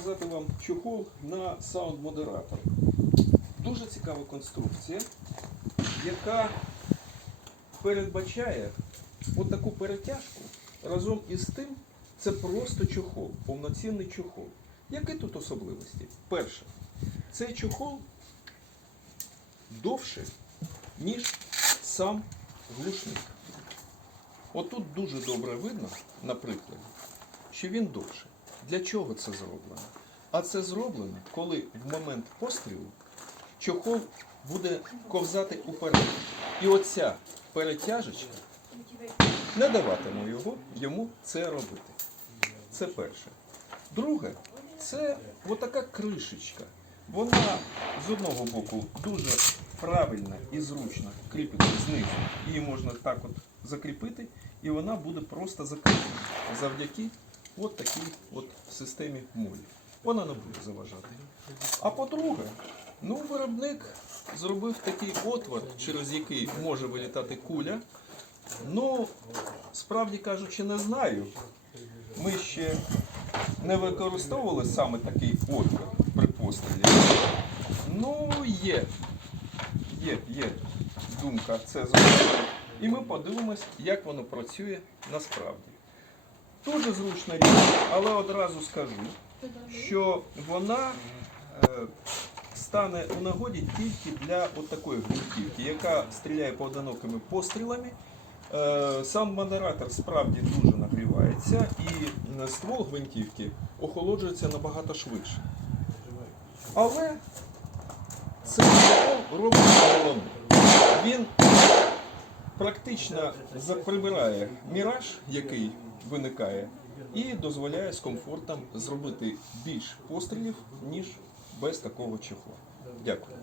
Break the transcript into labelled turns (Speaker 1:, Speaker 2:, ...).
Speaker 1: показати вам чохол на саунд-модератор. Дуже цікава конструкція, яка передбачає отаку перетяжку. Разом із тим, це просто чохол, повноцінний чохол. Які тут особливості? Перше, цей чохол довше, ніж сам глушник. Отут дуже добре видно, на прикладі, що він довше. Для чого це зроблено? А це зроблено, коли в момент пострілу чохол буде ковзати уперед. І оця перетяжечка не даватиме його, йому це робити. Це перше. Друге, це отака кришечка. Вона з одного боку дуже правильно і зручно кріпиться знизу. Її можна так от закріпити, і вона буде просто закріплена завдяки от такій от системі молі. Вона не буде заважати. А по-друге, ну, виробник зробив такий отвор, через який може вилітати куля. Ну, справді кажучи, не знаю. Ми ще не використовували саме такий отвір при пострілі. Ну, є. Є, є думка це зробити. І ми подивимось, як воно працює насправді. Дуже зручна річ, але одразу скажу, що вона е, стане у нагоді тільки для такої гвинтівки, яка стріляє поодинокими пострілами. Е, Сам модератор справді дуже нагрівається і ствол гвинтівки охолоджується набагато швидше. Але ствол робить головне. Він практично прибирає міраж, який виникає, і дозволяє з комфортом зробити більш пострілів, ніж без такого чехла. Дякую.